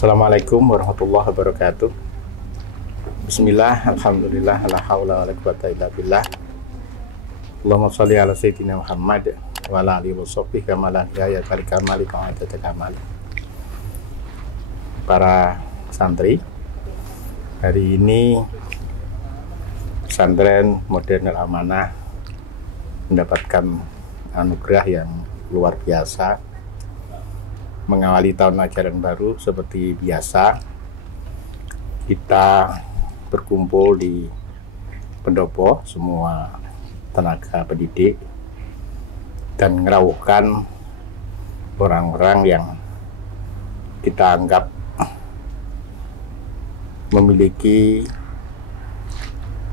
Assalamualaikum warahmatullahi wabarakatuh. Bismillah, alhamdulillah, la haula wala quwata illa billah. Allahumma sholli ala sayyidina Muhammad wa ala alihi washabbihi kama la nihaya kali kamali qa'idata kamal. Para santri, hari ini pesantren modern Al-Amanah mendapatkan anugerah yang luar biasa. Mengawali tahun ajaran baru seperti biasa, kita berkumpul di pendopo semua tenaga pendidik dan ngerauhkan orang-orang yang kita anggap memiliki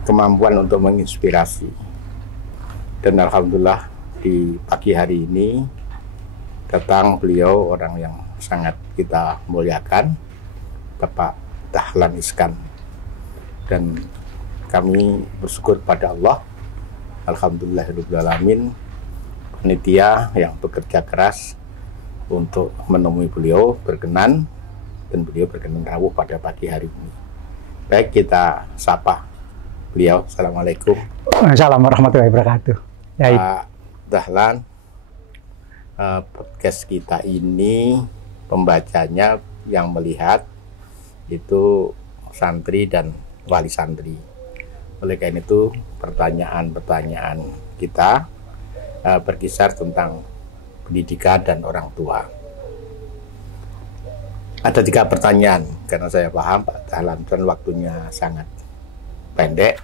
kemampuan untuk menginspirasi. Dan alhamdulillah di pagi hari ini datang beliau, orang yang sangat kita muliakan, Bapak Dahlan Iskan, dan kami bersyukur pada Allah, alhamdulillahirrahmanirrahim, panitia yang bekerja keras untuk menemui beliau berkenan, dan beliau berkenan rawuh pada pagi hari ini. Baik, kita sapa beliau. Assalamualaikum. Waalaikumsalam warahmatullahi wabarakatuh. Pak Dahlan, podcast kita ini pembacanya yang melihat itu santri dan wali santri. Oleh karena itu pertanyaan-pertanyaan kita berkisar tentang pendidikan dan orang tua. Ada 3 pertanyaan karena saya paham Pak Dahlan dan waktunya sangat pendek.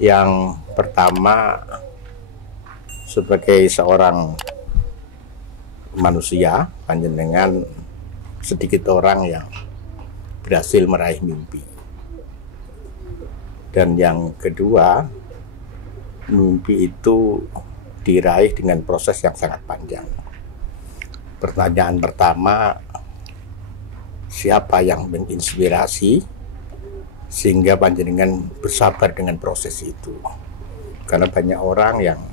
Yang pertama, sebagai seorang manusia, panjenengan sedikit orang yang berhasil meraih mimpi. Dan yang kedua, mimpi itu diraih dengan proses yang sangat panjang. Pertanyaan pertama, siapa yang menginspirasi sehingga panjenengan bersabar dengan proses itu? Karena banyak orang yang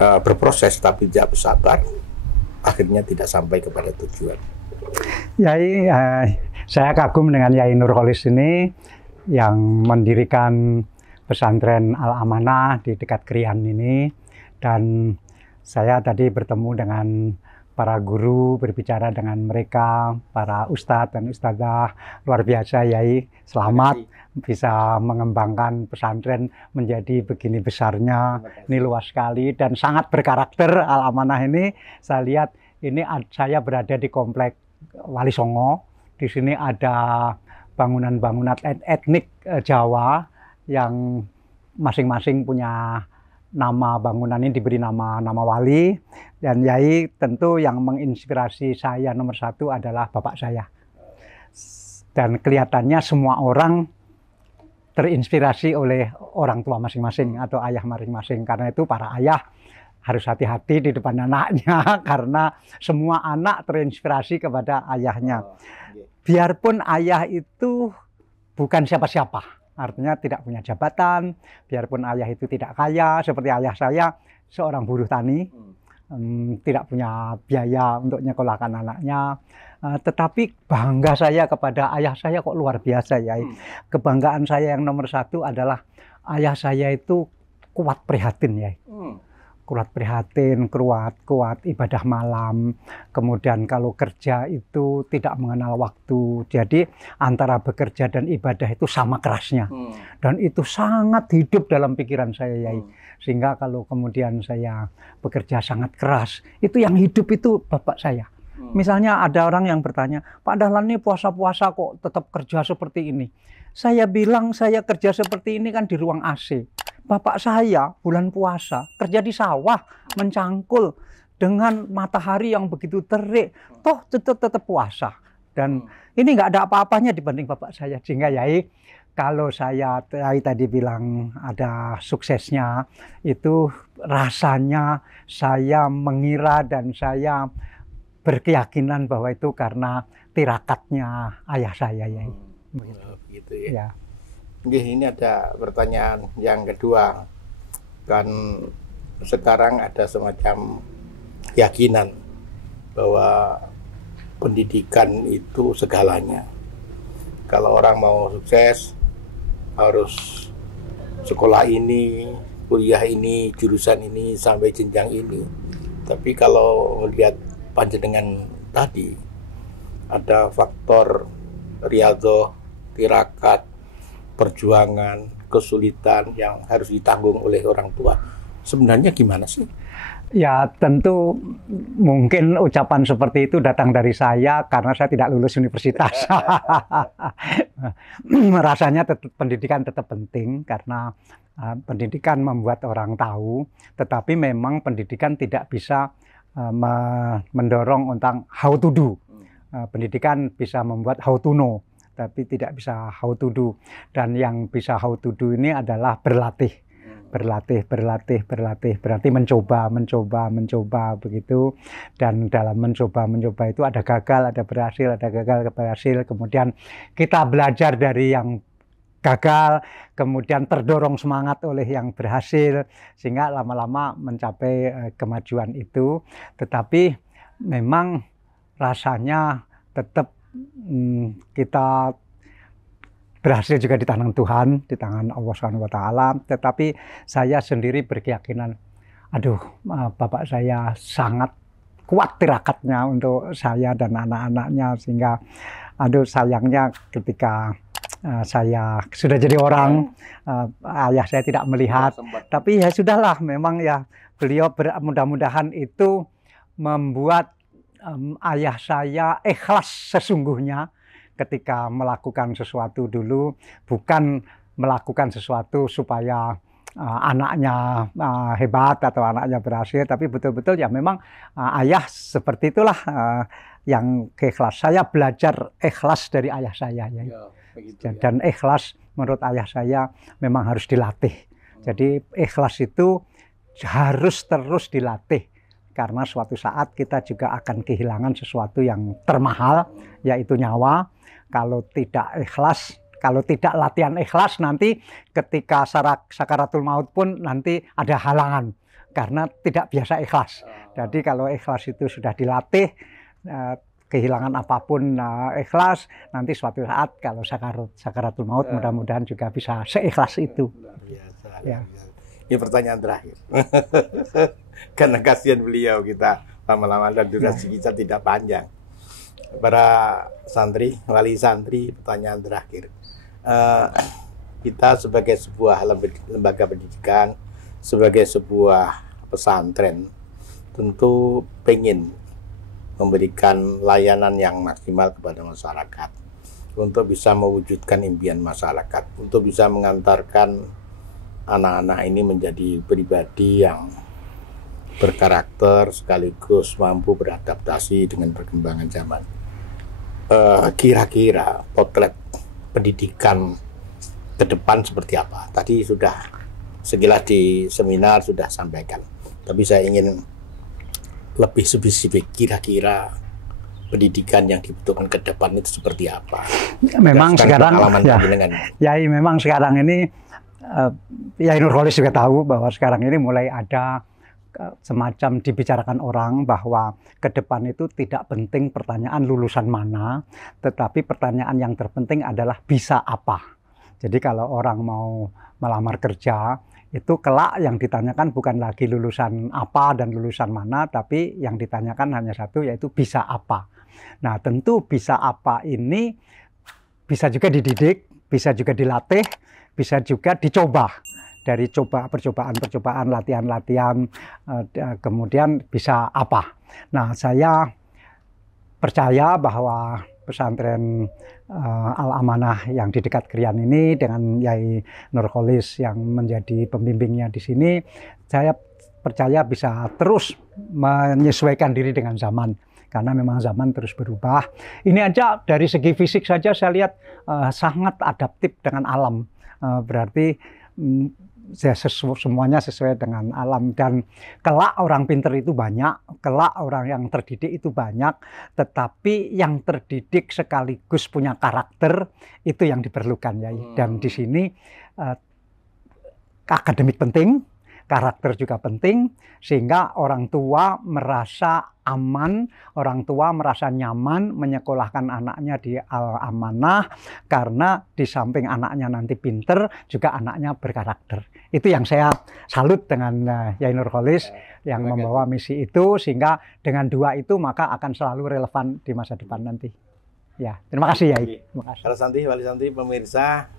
berproses tapi tidak bersabar, akhirnya tidak sampai kepada tujuan. Yai, saya kagum dengan Yai Nurholis ini yang mendirikan pesantren Al-Amanah di dekat Krian ini, dan saya tadi bertemu dengan para guru, berbicara dengan mereka, para ustadz dan ustadzah. Luar biasa Yai, selamat bisa mengembangkan pesantren menjadi begini besarnya. Ini luas sekali dan sangat berkarakter Al-Amanah ini. Saya lihat ini saya berada di komplek Wali Songo. Di sini ada bangunan-bangunan etnik Jawa yang masing-masing punya nama bangunan, ini diberi nama wali. Dan Yai tentu yang menginspirasi saya nomor 1 adalah bapak saya. Dan kelihatannya semua orang terinspirasi oleh orang tua masing-masing atau ayah masing-masing. Karena itu para ayah harus hati-hati di depan anaknya karena semua anak terinspirasi kepada ayahnya. Biarpun ayah itu bukan siapa-siapa, artinya tidak punya jabatan, biarpun ayah itu tidak kaya, seperti ayah saya seorang buruh tani, tidak punya biaya untuk nyekolahkan anaknya, tetapi bangga saya kepada ayah saya kok luar biasa ya. Kebanggaan saya yang nomor 1 adalah ayah saya itu kuat prihatin ya. Kuat prihatin, kuat ibadah malam, kemudian kalau kerja itu tidak mengenal waktu, jadi antara bekerja dan ibadah itu sama kerasnya, dan itu sangat hidup dalam pikiran saya Yai, sehingga kalau kemudian saya bekerja sangat keras, itu yang hidup itu bapak saya. Misalnya ada orang yang bertanya, Pak Dahlan ini puasa-puasa kok tetap kerja seperti ini. Saya bilang saya kerja seperti ini kan di ruang AC. Bapak saya bulan puasa kerja di sawah mencangkul dengan matahari yang begitu terik, toh tetap puasa. Dan ini nggak ada apa-apanya dibanding bapak saya. Sehingga Yai, kalau saya tadi bilang ada suksesnya, itu rasanya saya mengira dan saya berkeyakinan bahwa itu karena tirakatnya ayah saya Yai. Gitu ya. Ini ada pertanyaan yang kedua, kan sekarang ada semacam keyakinan bahwa pendidikan itu segalanya. Kalau orang mau sukses harus sekolah ini, kuliah ini, jurusan ini, sampai jenjang ini. Tapi kalau melihat panjenengan tadi, ada faktor riyadhah, tirakat, perjuangan, kesulitan yang harus ditanggung oleh orang tua. Sebenarnya gimana sih? Ya tentu mungkin ucapan seperti itu datang dari saya karena saya tidak lulus universitas. Rasanya pendidikan tetap penting karena pendidikan membuat orang tahu, tetapi memang pendidikan tidak bisa mendorong tentang how to do. Pendidikan bisa membuat how to know, tapi tidak bisa how to do. Dan yang bisa how to do ini adalah berlatih. Berlatih, berarti mencoba begitu. Dan dalam mencoba itu ada gagal, ada berhasil, ada gagal, berhasil. Kemudian kita belajar dari yang gagal, kemudian terdorong semangat oleh yang berhasil, sehingga lama-lama mencapai kemajuan itu. Tetapi memang rasanya tetap kita berhasil juga di tangan Tuhan, di tangan Allah SWT. Tetapi saya sendiri berkeyakinan, aduh, bapak saya sangat kuat tirakatnya untuk saya dan anak-anaknya, sehingga aduh sayangnya ketika saya sudah jadi orang, ayah saya tidak melihat. Tapi ya sudahlah, memang ya beliau mudah-mudahan itu membuat ayah saya ikhlas sesungguhnya ketika melakukan sesuatu dulu, bukan melakukan sesuatu supaya anaknya hebat atau anaknya berhasil, tapi betul-betul ya memang ayah seperti itulah yang ikhlas. Saya belajar ikhlas dari ayah saya ya. Dan ikhlas menurut ayah saya memang harus dilatih. Jadi ikhlas itu harus terus dilatih karena suatu saat kita juga akan kehilangan sesuatu yang termahal, yaitu nyawa. Kalau tidak ikhlas, kalau tidak latihan ikhlas, nanti ketika sakaratul maut pun nanti ada halangan karena tidak biasa ikhlas. Jadi kalau ikhlas itu sudah dilatih, kehilangan apapun ikhlas, nanti suatu saat kalau sakaratul maut mudah-mudahan juga bisa seikhlas itu. Luar biasa. Ya. Ini pertanyaan terakhir. Karena kasihan beliau, kita lama-lama dan durasi kita tidak panjang. Para santri, wali santri, pertanyaan terakhir. Kita sebagai sebuah lembaga pendidikan, sebagai sebuah pesantren, tentu pengen memberikan layanan yang maksimal kepada masyarakat untuk bisa mewujudkan impian masyarakat, untuk bisa mengantarkan anak-anak ini menjadi pribadi yang berkarakter sekaligus mampu beradaptasi dengan perkembangan zaman. Kira-kira potret pendidikan ke depan seperti apa? Tadi sudah sekilas di seminar sudah sampaikan, tapi saya ingin lebih spesifik, kira-kira pendidikan yang dibutuhkan ke depan itu seperti apa? Memang sekarang memang sekarang ini Yai Nurholis juga tahu bahwa sekarang ini mulai ada semacam dibicarakan orang bahwa ke depan itu tidak penting pertanyaan lulusan mana, tetapi pertanyaan yang terpenting adalah bisa apa. Jadi kalau orang mau melamar kerja, itu kelak yang ditanyakan bukan lagi lulusan apa dan lulusan mana, tapi yang ditanyakan hanya satu, yaitu bisa apa. Nah tentu bisa apa ini bisa juga dididik, bisa juga dilatih, bisa juga dicoba. Dari percobaan, latihan-latihan, kemudian bisa apa. Nah, saya percaya bahwa pesantren Al-Amanah yang di dekat Krian ini dengan Yai Nurholis yang menjadi pembimbingnya di sini, saya percaya bisa terus menyesuaikan diri dengan zaman. Karena memang zaman terus berubah. Ini aja dari segi fisik saja saya lihat sangat adaptif dengan alam. Berarti semuanya sesuai dengan alam, dan kelak orang pinter itu banyak, kelak orang yang terdidik itu banyak, tetapi yang terdidik sekaligus punya karakter itu yang diperlukan ya. Dan di sini akademik penting, karakter juga penting, sehingga orang tua merasa aman, orang tua merasa nyaman menyekolahkan anaknya di Al-Amanah, karena di samping anaknya nanti pinter, juga anaknya berkarakter. Itu yang saya salut dengan Yai Nurholis yang membawa misi itu, sehingga dengan dua itu maka akan selalu relevan di masa depan nanti. Ya, terima kasih Yai. Terima kasih. Kalau Santi, Wali Santi, pemirsa,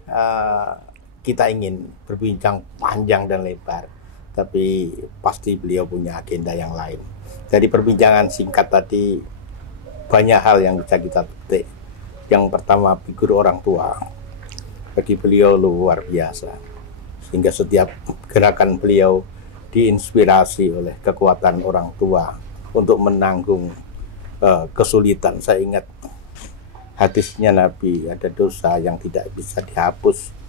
kita ingin berbincang panjang dan lebar, tapi pasti beliau punya agenda yang lain. Dari perbincangan singkat tadi, banyak hal yang bisa kita petik. Yang pertama, figur orang tua. Bagi beliau luar biasa. Sehingga setiap gerakan beliau diinspirasi oleh kekuatan orang tua untuk menanggung kesulitan. Saya ingat hadisnya Nabi, ada dosa yang tidak bisa dihapus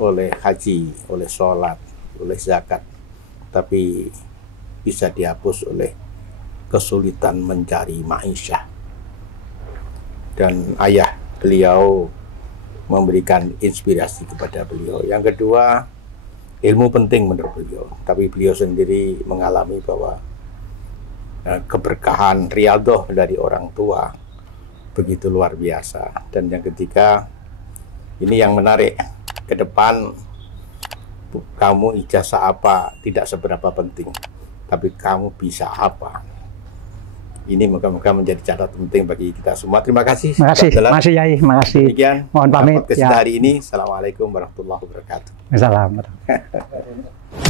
oleh haji, oleh sholat, oleh zakat, tapi bisa dihapus oleh kesulitan mencari ma'isyah. Dan ayah beliau memberikan inspirasi kepada beliau. Yang kedua, ilmu penting menurut beliau, tapi beliau sendiri mengalami bahwa keberkahan riyadhah dari orang tua begitu luar biasa. Dan yang ketiga, ini yang menarik, ke depan kamu ijazah apa tidak seberapa penting, tapi kamu bisa apa. Ini moga-moga menjadi catatan penting bagi kita semua. Terima kasih. Terima kasih. Terima kasih Yai. Terima kasih. Demikian. Mohon pamit. Hari ini. Assalamualaikum warahmatullahi wabarakatuh. Assalamualaikum.